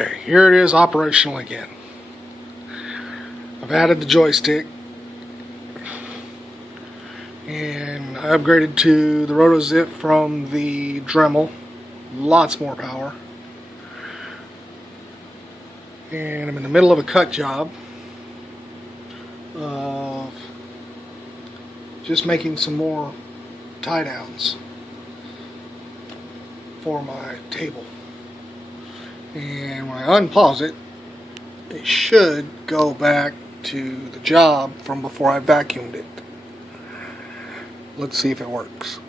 Okay, here it is operational again. I've added the joystick and I upgraded to the rotozip from the Dremel. Lots more power. And I'm in the middle of a cut job of just making some more tie downs for my table. And when I unpause it, it should go back to the job from before I vacuumed it. Let's see if it works.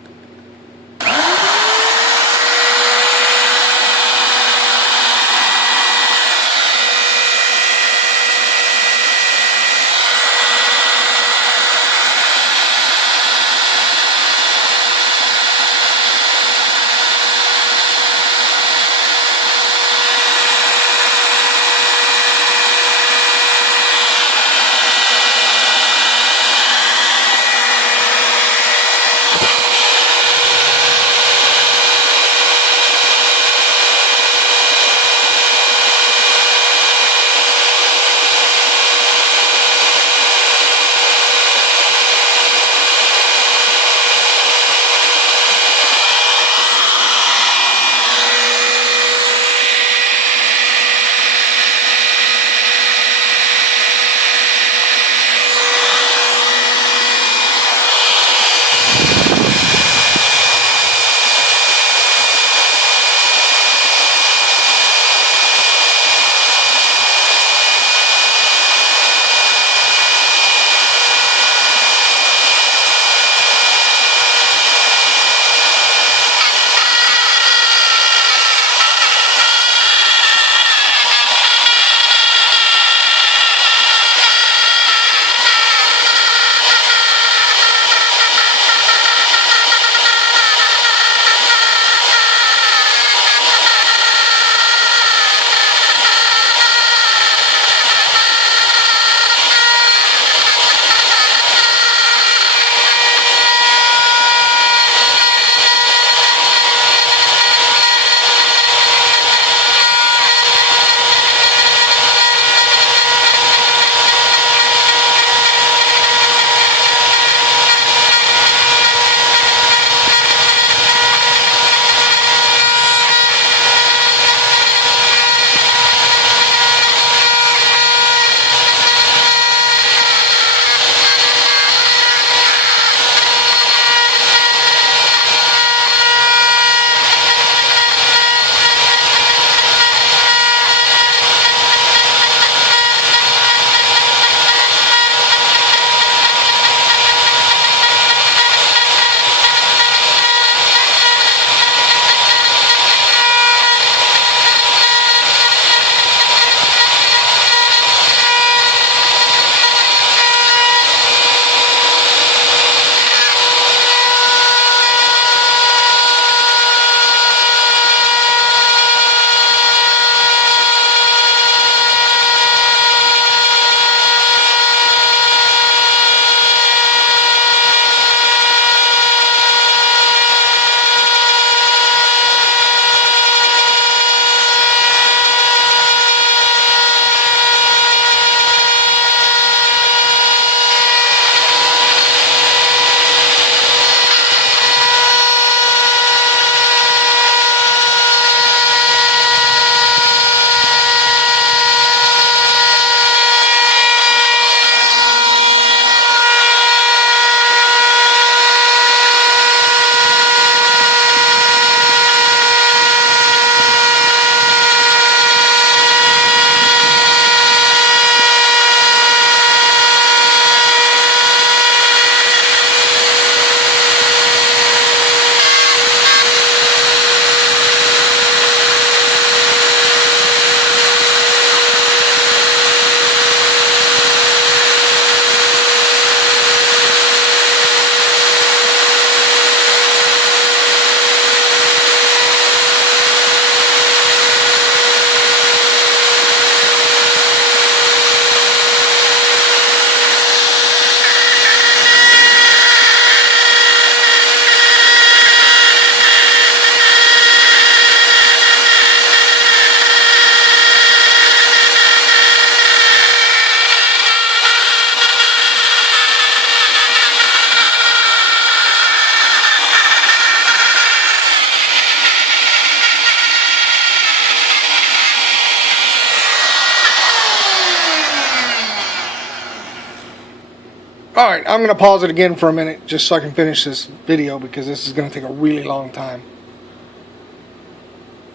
Alright, I'm going to pause it again for a minute just so I can finish this video because this is going to take a really long time.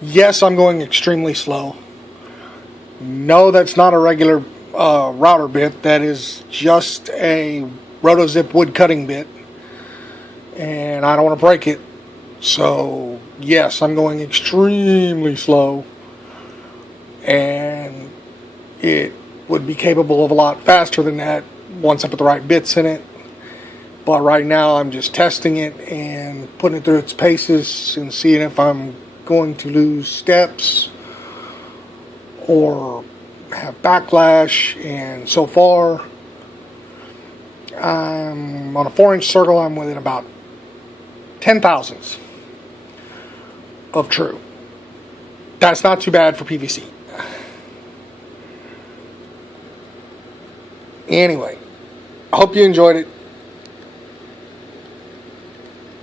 Yes, I'm going extremely slow. No, that's not a regular router bit. That is just a rotozip wood cutting bit. And I don't want to break it. So, yes, I'm going extremely slow. And it would be capable of a lot faster than that once I put the right bits in it. But right now I'm just testing it and putting it through its paces and seeing if I'm going to lose steps or have backlash. And so far I'm on a 4-inch circle. I'm within about 10 thousandths of true. That's not too bad for PVC. Anyway, I hope you enjoyed it.